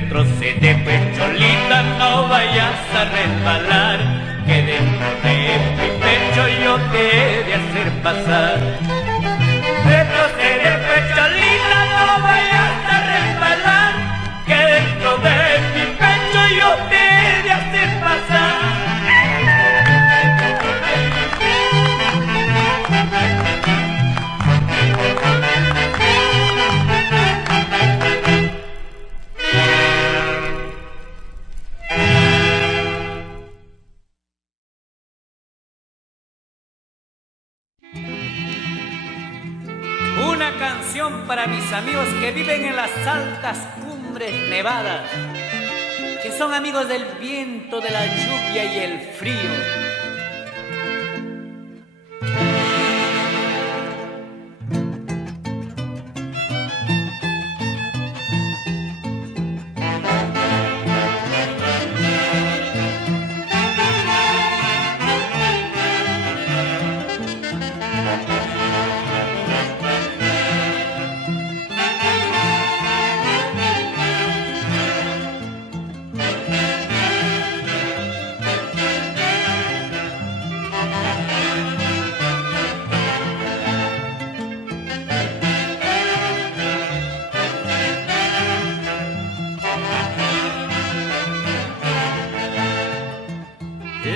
Retrocede, pecholita, no vayas a resbalar, que dentro de mi pecho yo te he de hacer pasar. Retrocede, pecholita, no vayas a resbalar, que dentro de mi pecho yo te he de hacer pasar. Una canción para mis amigos que viven en las altas cumbres nevadas, que son amigos del viento, de la lluvia y el frío.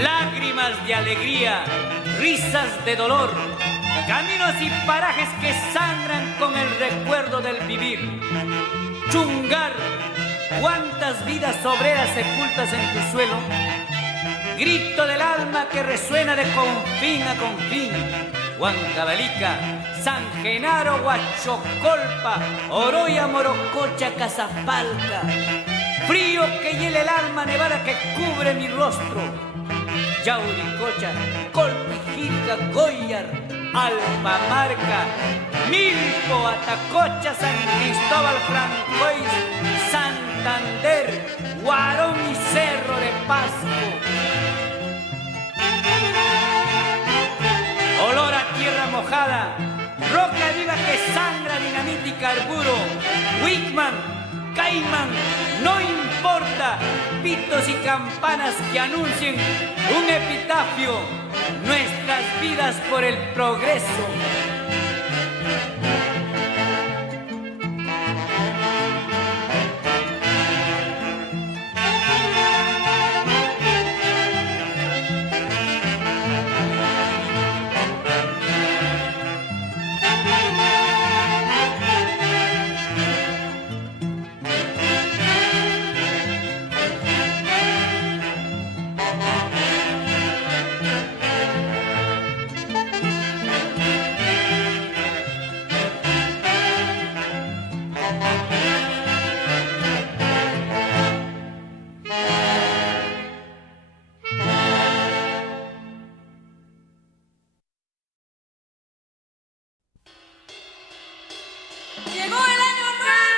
Lágrimas de alegría, risas de dolor, caminos y parajes que sangran con el recuerdo del vivir. Chungar, cuántas vidas obreras sepultas en tu suelo. Grito del alma que resuena de confín a confín. Huancavelica, San Genaro, Huachocolpa, Oroya, Morococha, Casapalca. Frío que hiela el alma nevada que cubre mi rostro. Yauricocha, Colpijilca, Goyar, Almamarca, Milpo, Atacocha, San Cristóbal, Francois, Santander, Guarón y Cerro de Pasco. Olor a tierra mojada, roca viva que sangra, dinamita y carburo. Wickman, Caimán, no importa, pitos y campanas que anuncien un epitafio, nuestras vidas por el progreso. ¡Llegó el año nuevo!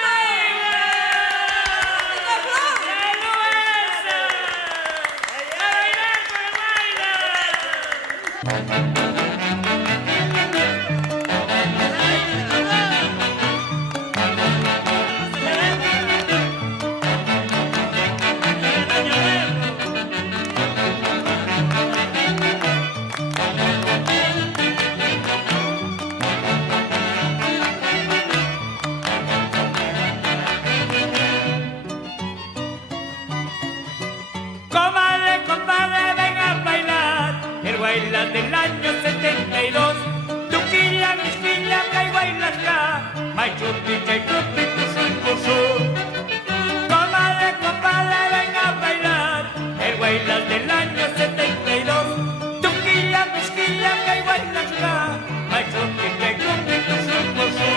Bailas del año 72, Tuquilla, Misquilla, Caihuaylasca, Machupi, Chaytupi, Tuxuicuxú. Comadre, compadre, venga a bailar, el bailas del año 72, Tuquilla, Misquilla, Caihuaylasca, Machupi, Chaytupi, Tuxuicuxú.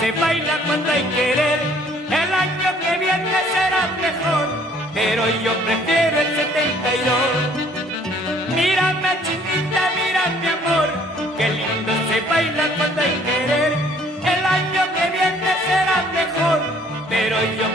Se baila cuando hay querer, el año que viene será mejor, pero yo prefiero el 72. Mírame chinita, mira mi amor, qué lindo se baila cuando hay querer, el año que viene será mejor, pero yo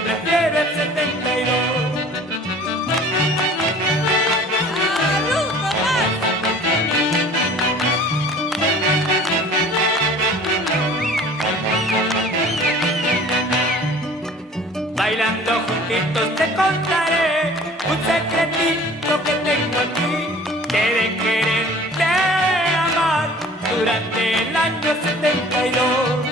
bailando juntitos te contaré un secretito que tengo aquí, te de querer, de amar durante el año 72.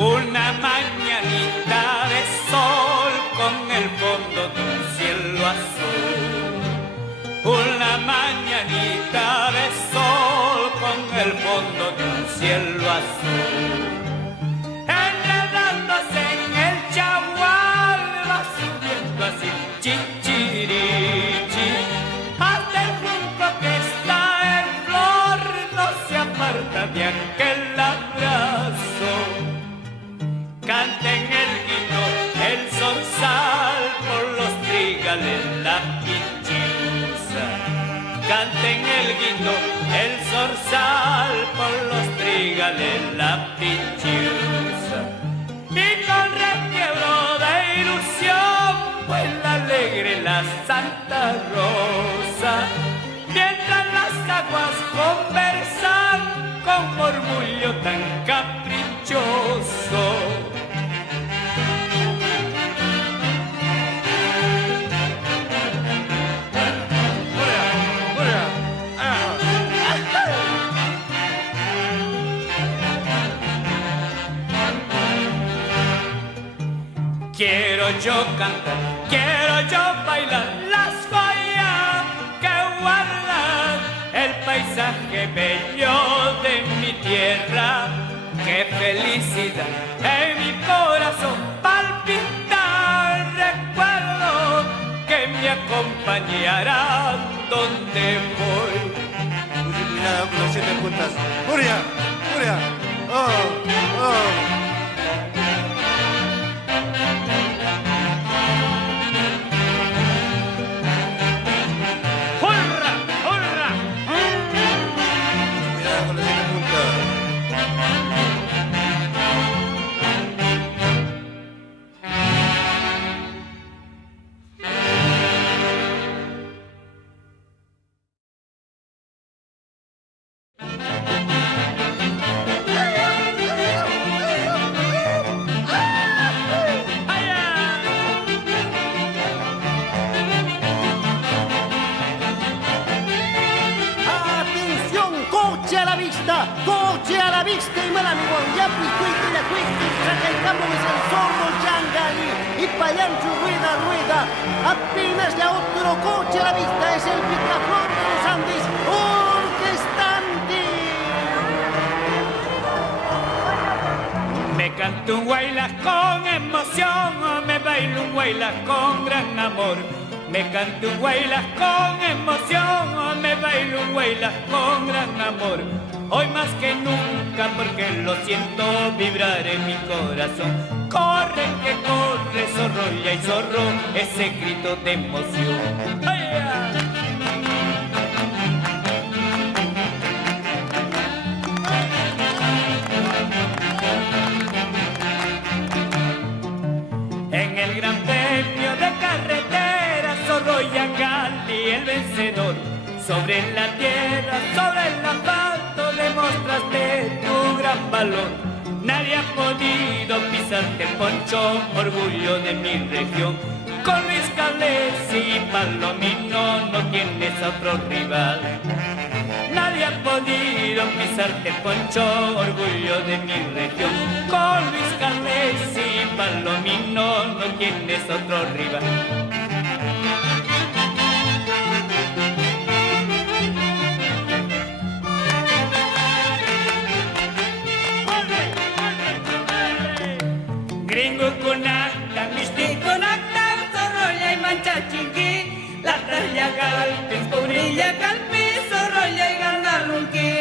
Una mañanita de sol con el fondo de un cielo azul. Una mañanita de sol con el fondo de un cielo azul. Enredándose en el chaguar va subiendo así chichirichi. Hasta el junco que está en flor no se aparta de aquel abrazo. Canta en el guindo el zorzal por los trigales la pichuza. Canta en el guindo el zorzal por los trigales la pichuza. Y con requiebro de ilusión vuela alegre la Santa Rosa, mientras las aguas conversan con murmullo tan caprichoso. Quiero yo cantar, quiero yo bailar las joyas que guardan el paisaje bello de mi tierra. Qué felicidad en mi corazón palpita, recuerdo que me acompañará donde voy. Cuidado con las 7 puntas. ¡Furia! ¡Furia! ¡Oh! ¡Oh! Coche a la vista y malamigo, ya picuite la cuesta, saca el campo es el zorro Yangali y Payancho rueda. Apenas ya otro coche a la vista, es el picaflor de los Andes, orquestante. Me canto un guaylas con emoción, me bailo un guaylas con gran amor. Me canto un guaylas con emoción, me bailo un guaylas con gran amor. Hoy más que nunca porque lo siento vibrar en mi corazón. Corre que corre, zorro, ya y zorro, ese grito de emoción. ¡Ay, ya! En el gran premio de carretera, Zorro Yangali el vencedor. Sobre la tierra, sobre el asfalto, demostraste tu gran valor. Nadie ha podido pisarte el poncho, orgullo de mi región. Con Luis Calesi y Palomino no tienes otro rival. Nadie ha podido pisarte el poncho, orgullo de mi región. Con Luis Calesi y Palomino no tienes otro rival. Gringo con acta, místico acta, zorrolla y mancha chinqui, la talla galpis, pobrilla calpis, zorrolla y gandalunqui.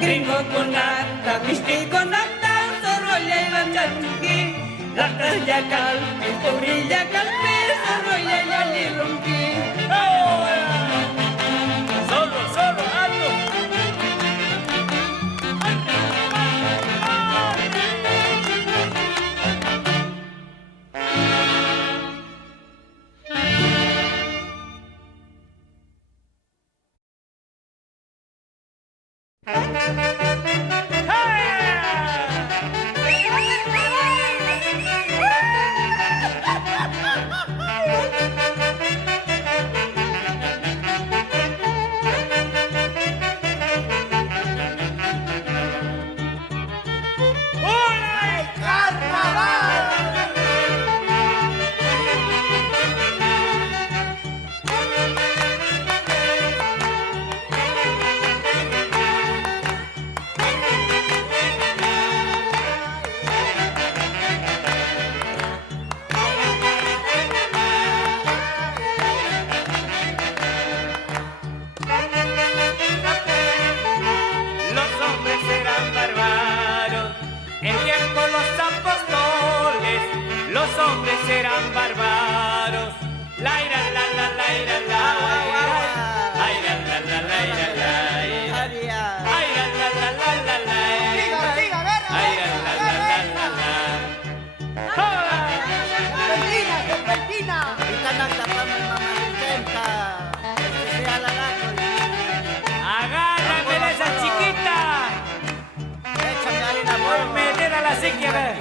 Gringo con acta, místico acta, zorrolla y mancha chinqui, la talla calpis, pobrilla calpis, zorrolla y alilunqui. Solo, alto. ¡Agárramela esa chiquita! Échame harina, por ¡Meter a la sequía, a ver!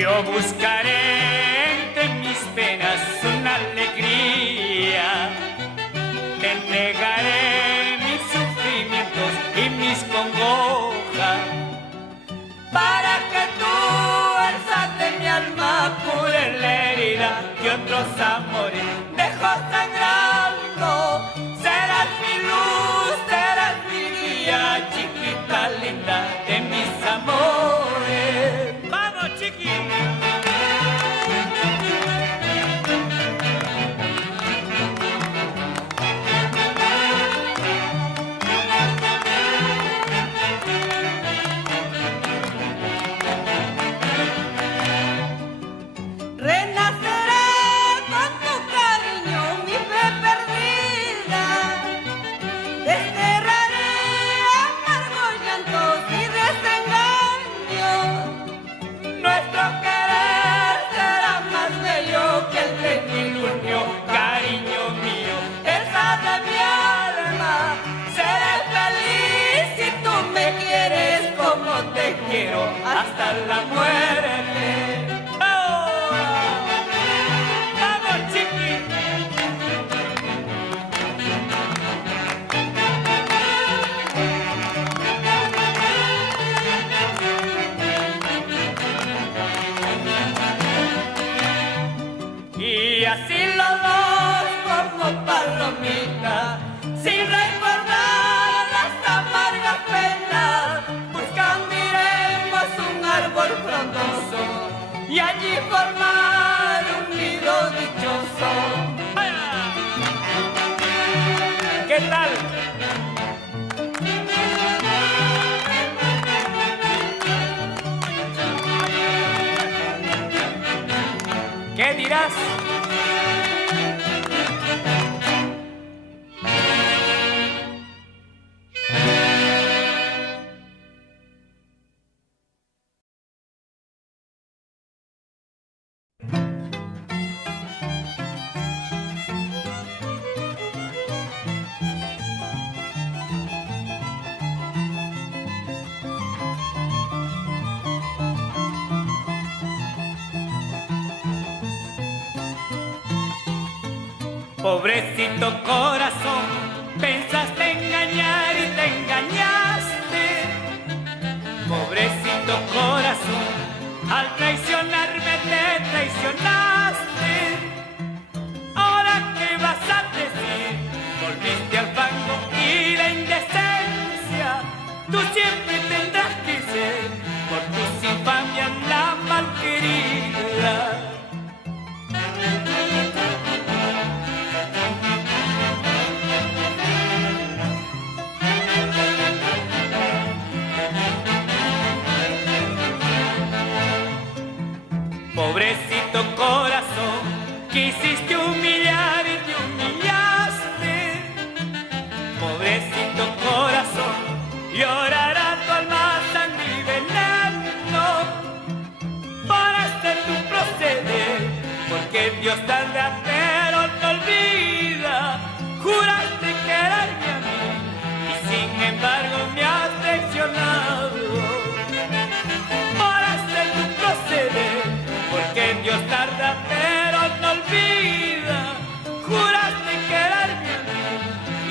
Yo buscaré entre mis penas una alegría, te entregaré mis sufrimientos y mis congojas, para que tú, alzas de mi alma, cures la herida que otros amores dejó sangrando. Serás mi luz, serás mi guía, chiquita linda de mis amores. ¡Vamos, chiqui! Renaceré con tu cariño, mi fe perdida. hasta la muerte. ¡Oh! ¡Vamos, chiqui! Y así los dos como palomitas, sin recordar las amargas penas, buscando iremos un árbol frondoso y allí formar un nido dichoso. ¡Vaya! ¿Qué tal? ¿Qué dirás? Pobrecito corazón, pensaste engañar y te engañaste. Pobrecito corazón, al traicionarme te traicionaste. Ahora qué vas a decir, volviste al fango y la indecencia. Tú siempre tendrás que ser por tus infamias la malquerida. Pobrecito corazón, quisiste humillar y te humillaste. Pobrecito corazón, llorará tu alma sangre y veneno por hacer tu proceder, porque Dios tarda pero no olvida. Juraste quererme a mí y sin embargo me has traicionado por hacer tu proceder, porque Dios tarda pero no olvida. Juraste quererme a mí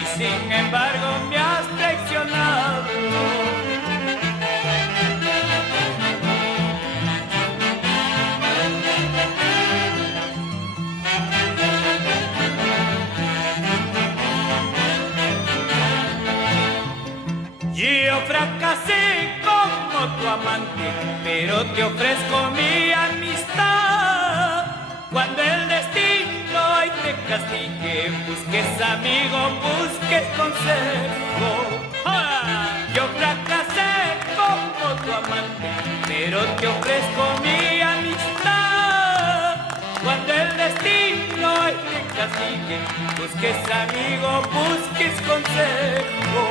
y sin embargo me has traicionado. Yo fracasé como tu amante, pero te ofrezco mi amistad. Cuando el destino hoy te castigue, busques amigo, busques consejo. ¡Hola! Yo fracasé como tu amante, pero te ofrezco mi amistad. Cuando el destino hoy te castigue, busques amigo, busques consejo.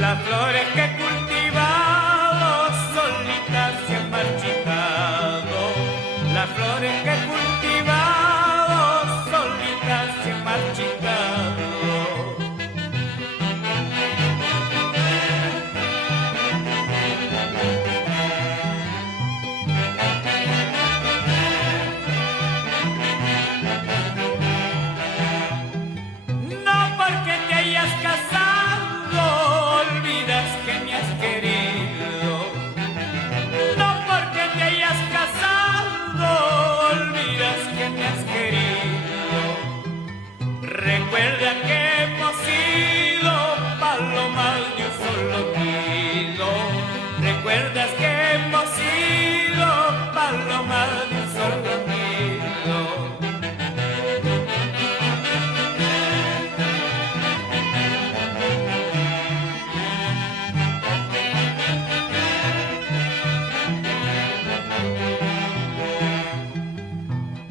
Las flores que he cultivado solitas se han marchitado. Las flores que he cultivado solitas se han marchitado. sido paloma de un solo nido.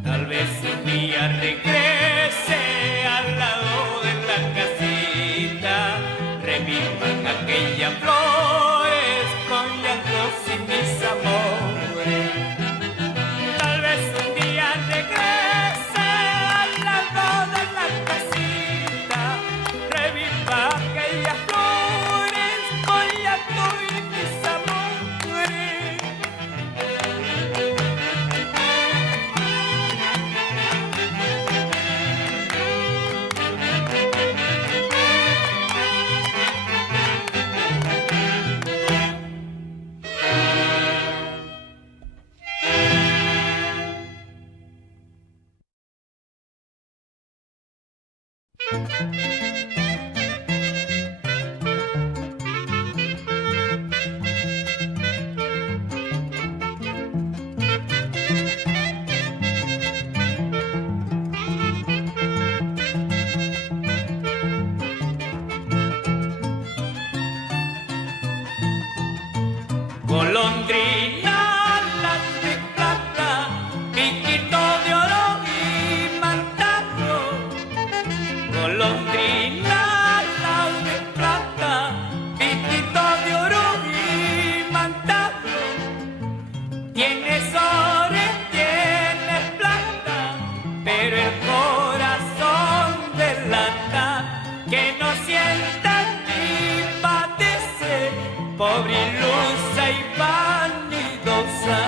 Tal vez un día regrese al lado de la casita, revivan aquellas flores con llantos y mis amores. Tal vez un día regrese al lado de la casita, reviva aquellas flores con llantos y mis amores. Golondrina, alas de plata, piquito de oro y mantazo. Golondrina, alas de plata, piquito de oro y mantazo. Tienes oro, tienes plata, pero el corazón delata, que no sienta ni padece, pobre ilusa y vanidosa.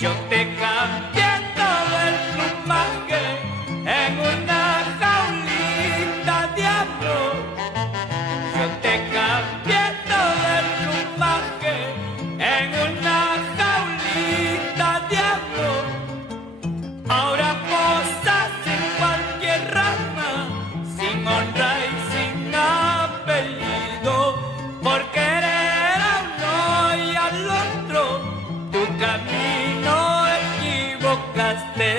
Yo te cambié todo el plumaje en una jaulita de amor. Yo te cambié todo el plumaje en una jaulita de amor. Ahora posas en cualquier rama, sin honra y sin apellido, por querer a uno y al otro, tu camino equivocaste.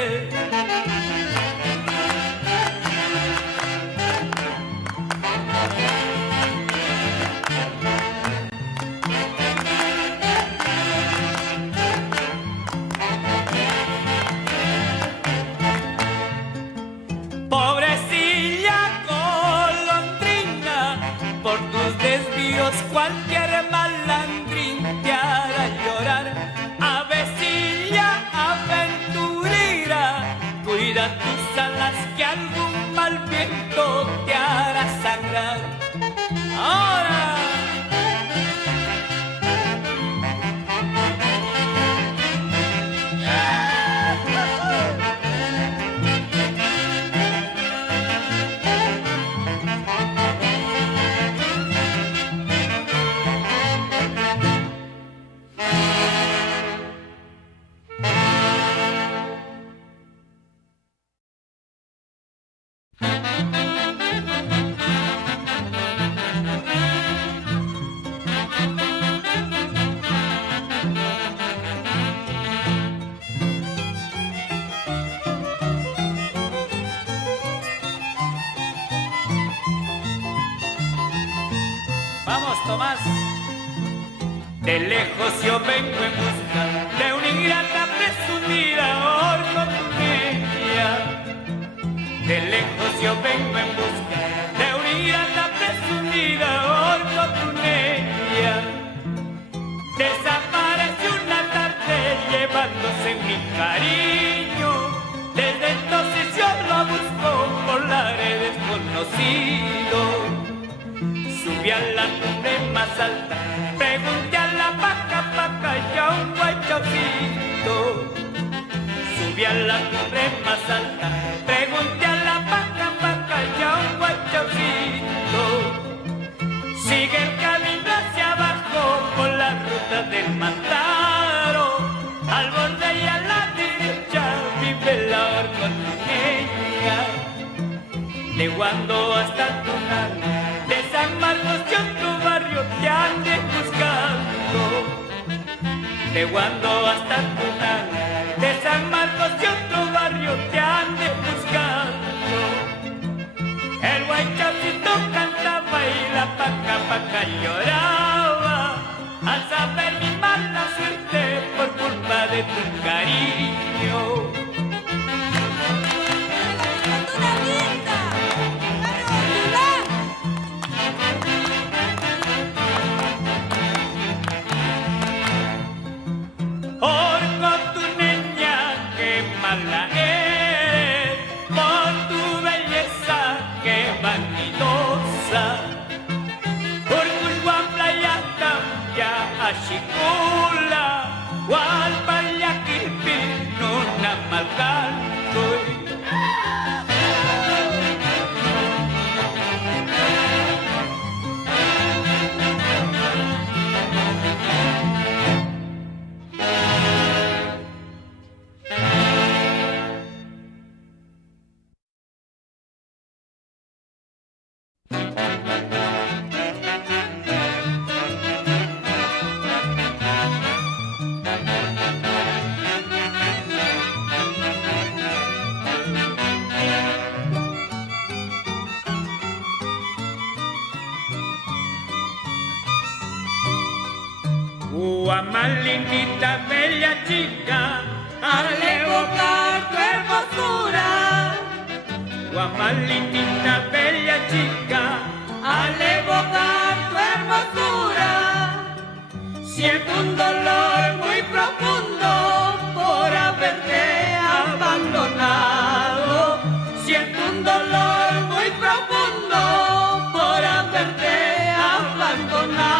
Pobrecilla golondrina, por tus desvíos cualquier malandrín te hará llorar. Avecilla aventurera, cuida tus alas que algún mal viento te hará sangrar. Ahora vamos, Tomás. De lejos yo vengo en busca de una ingrata presumida ortotuneña. De lejos yo vengo en busca de una ingrata presumida ortotuneña. Desapareció una tarde llevándose mi cariño. Desde entonces yo lo busco por lares desconocidos. Subí a la cumbre más alta, pregunté a la paca y a un guaychocito. Subí a la cumbre más alta, pregunté a la paca y a un guaychocito. Sigue el camino hacia abajo por la ruta del Mantaro. Al borde y a la derecha vive la orcotuneña. De Guando hasta Tunal, de San Marcos y otro barrio te ande buscando. de Guando hasta Tunal, de San Marcos y otro barrio te ande buscando. El guaychapito cantaba y la paca lloraba al saber mi mala suerte por culpa de tu cariño. ¡Una linda! Por tu niña, qué mala es, por tu belleza, qué vanidosa. Por culpa playa cambia a Chicula, Gualpaya, Quirpino, Namalcanto. Más lindita, bella chica, Al evocar tu hermosura, más lindita, bella chica, al evocar tu hermosura, siento un dolor muy profundo por haberte abandonado. siento un dolor muy profundo Por haberte abandonado.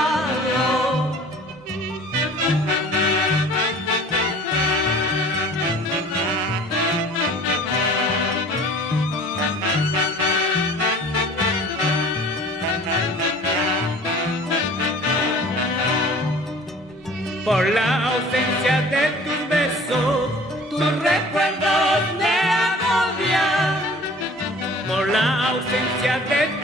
por la ausencia de tus besos, Tus recuerdos me agobian. por la ausencia de